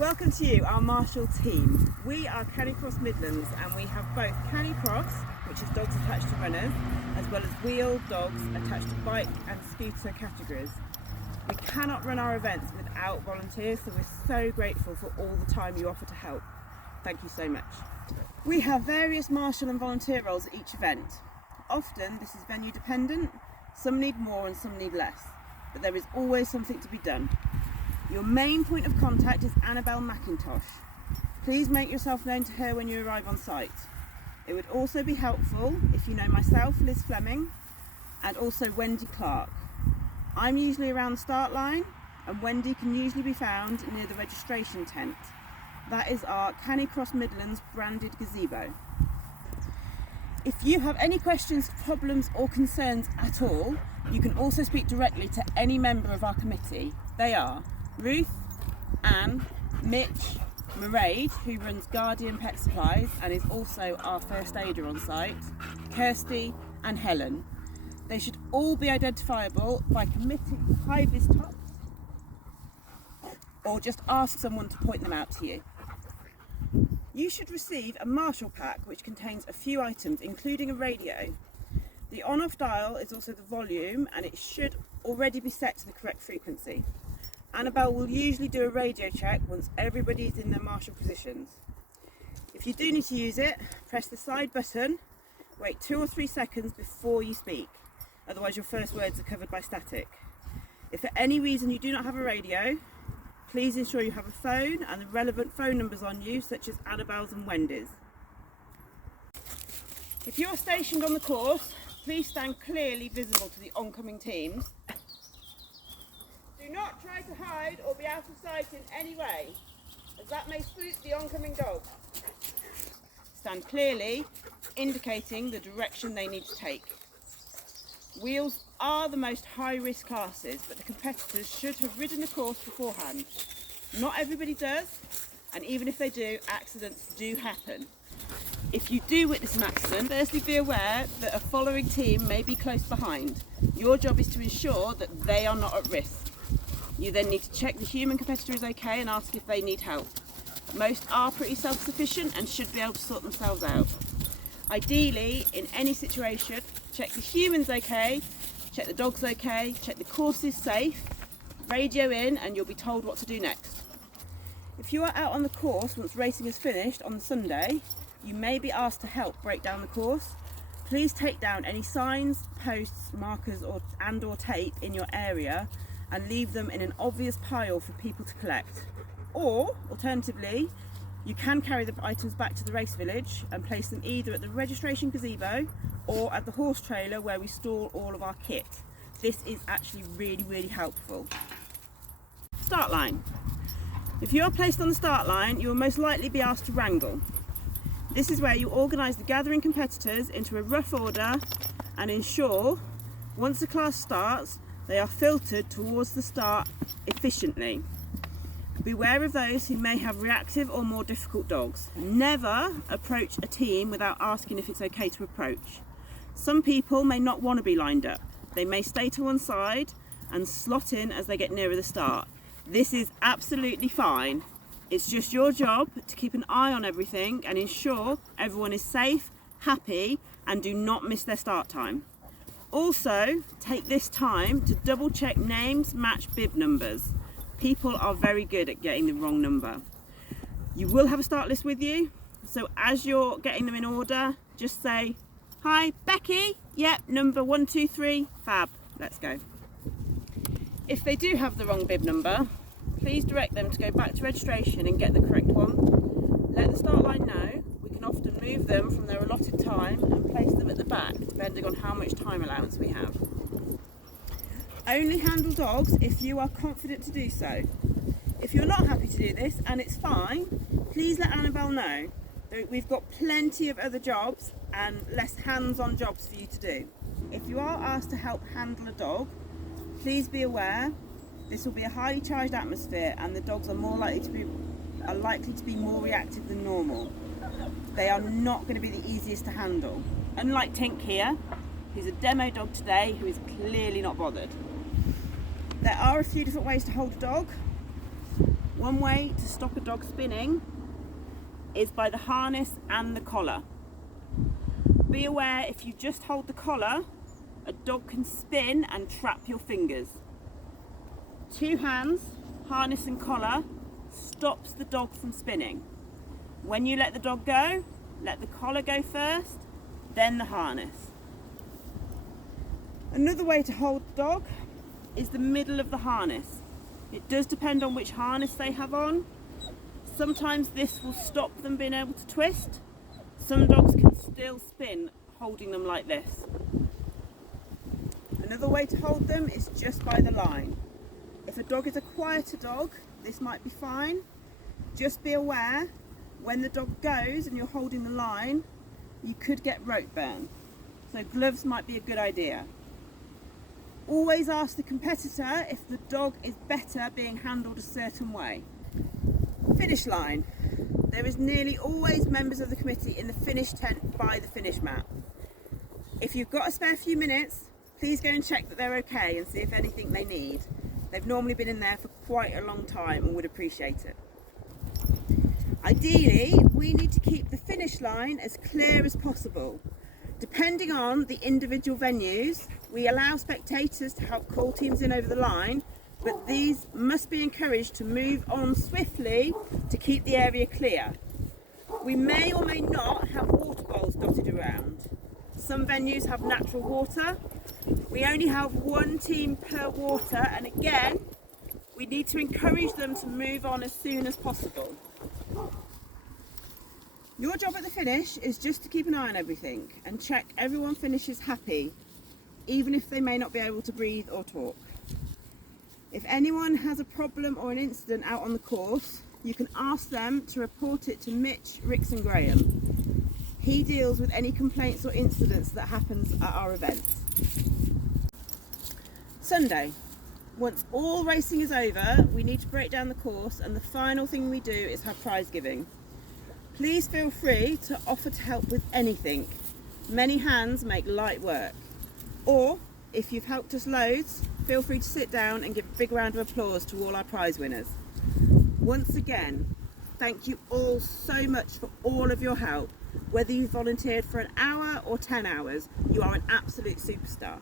Welcome to you, our Marshal team. We are Canicross Midlands and we have both Canicross, which is dogs attached to runners, as well as wheeled dogs attached to bike and scooter categories. We cannot run our events without volunteers, so we're so grateful for all the time you offer to help. Thank you so much. We have various marshal and volunteer roles at each event. Often this is venue dependent, some need more and some need less, but there is always something to be done. Your main point of contact is Annabelle McIntosh. Please make yourself known to her when you arrive on site. It would also be helpful if you know myself, Liz Fleming, and also Wendy Clark. I'm usually around the start line, and Wendy can usually be found near the registration tent. That is our Canicross Midlands branded gazebo. If you have any questions, problems or concerns at all, you can also speak directly to any member of our committee. They are Ruth, Anne, Mitch, Mairead, who runs Guardian Pet Supplies and is also our first aider on site, Kirsty and Helen. They should all be identifiable by committing to high-vis tops or just ask someone to point them out to you. You should receive a Marshal pack which contains a few items including a radio. The on-off dial is also the volume and it should already be set to the correct frequency. Annabelle will usually do a radio check once everybody is in their Marshal positions. If you do need to use it, press the side button, wait 2 or 3 seconds before you speak, otherwise your first words are covered by static. If for any reason you do not have a radio, please ensure you have a phone and the relevant phone numbers on you, such as Annabelle's and Wendy's. If you're stationed on the course, please stand clearly visible to the oncoming teams. Do not try to hide or be out of sight in any way, as that may spook the oncoming dog. Stand clearly, indicating the direction they need to take. Wheels are the most high-risk classes, but the competitors should have ridden the course beforehand. Not everybody does, and even if they do, accidents do happen. If you do witness an accident, firstly be aware that a following team may be close behind. Your job is to ensure that they are not at risk. You then need to check the human competitor is okay and ask if they need help. Most are pretty self-sufficient and should be able to sort themselves out. Ideally, in any situation, check the human's okay, check the dog's okay, check the course is safe, radio in and you'll be told what to do next. If you are out on the course once racing is finished on the Sunday, you may be asked to help break down the course. Please take down any signs, posts, markers or tape in your area and leave them in an obvious pile for people to collect. Or, alternatively, you can carry the items back to the race village and place them either at the registration gazebo or at the horse trailer where we store all of our kit. This is actually really helpful. Start line. If you are placed on the start line, you will most likely be asked to wrangle. This is where you organise the gathering competitors into a rough order and ensure, once the class starts, they are filtered towards the start efficiently. Beware of those who may have reactive or more difficult dogs. Never approach a team without asking if it's okay to approach. Some people may not want to be lined up. They may stay to one side and slot in as they get nearer the start. This is absolutely fine. It's just your job to keep an eye on everything and ensure everyone is safe, happy, and do not miss their start time. Also, take this time to double check names match bib numbers. People are very good at getting the wrong number. You will have a start list with you, so as you're getting them in order, just say, "Hi, Becky, yep, number 123, fab, let's go." If they do have the wrong bib number, please direct them to go back to registration and get the correct one. Let the start line know. We can often move them from their allotted time and place them at the back, depending on how much time allowance we have. Only handle dogs if you are confident to do so. If you're not happy to do this, and it's fine, please let Annabelle know. We've got plenty of other jobs and less hands-on jobs for you to do. If you are asked to help handle a dog, please be aware this will be a highly charged atmosphere and the dogs are likely to be more reactive than normal. They are not going to be the easiest to handle. Unlike Tink here, who's a demo dog today who is clearly not bothered. There are a few different ways to hold a dog. One way to stop a dog spinning is by the harness and the collar. Be aware, if you just hold the collar, a dog can spin and trap your fingers. 2 hands, harness and collar, stops the dog from spinning. When you let the dog go, let the collar go first, then the harness. Another way to hold the dog is the middle of the harness. It does depend on which harness they have on. Sometimes this will stop them being able to twist. Some dogs can still spin holding them like this. Another way to hold them is just by the line. If a dog is a quieter dog, this might be fine. Just be aware, when the dog goes and you're holding the line, you could get rope burn. So gloves might be a good idea. Always ask the competitor if the dog is better being handled a certain way. Finish line. There is nearly always members of the committee in the finish tent by the finish mat. If you've got a spare few minutes, please go and check that they're okay and see if anything they need. They've normally been in there for quite a long time and would appreciate it. Ideally, we need to keep the finish line as clear as possible. Depending on the individual venues, we allow spectators to help call teams in over the line, but these must be encouraged to move on swiftly to keep the area clear. We may or may not have water bowls dotted around. Some venues have natural water. We only have 1 team per water, and again, we need to encourage them to move on as soon as possible. Your job at the finish is just to keep an eye on everything and check everyone finishes happy, even if they may not be able to breathe or talk. If anyone has a problem or an incident out on the course, you can ask them to report it to Mitch, Rix and Graham. He deals with any complaints or incidents that happens at our events. Sunday. Once all racing is over, we need to break down the course, and the final thing we do is have prize giving. Please feel free to offer to help with anything. Many hands make light work. Or, if you've helped us loads, feel free to sit down and give a big round of applause to all our prize winners. Once again, thank you all so much for all of your help. Whether you volunteered for an hour or 10 hours, you are an absolute superstar.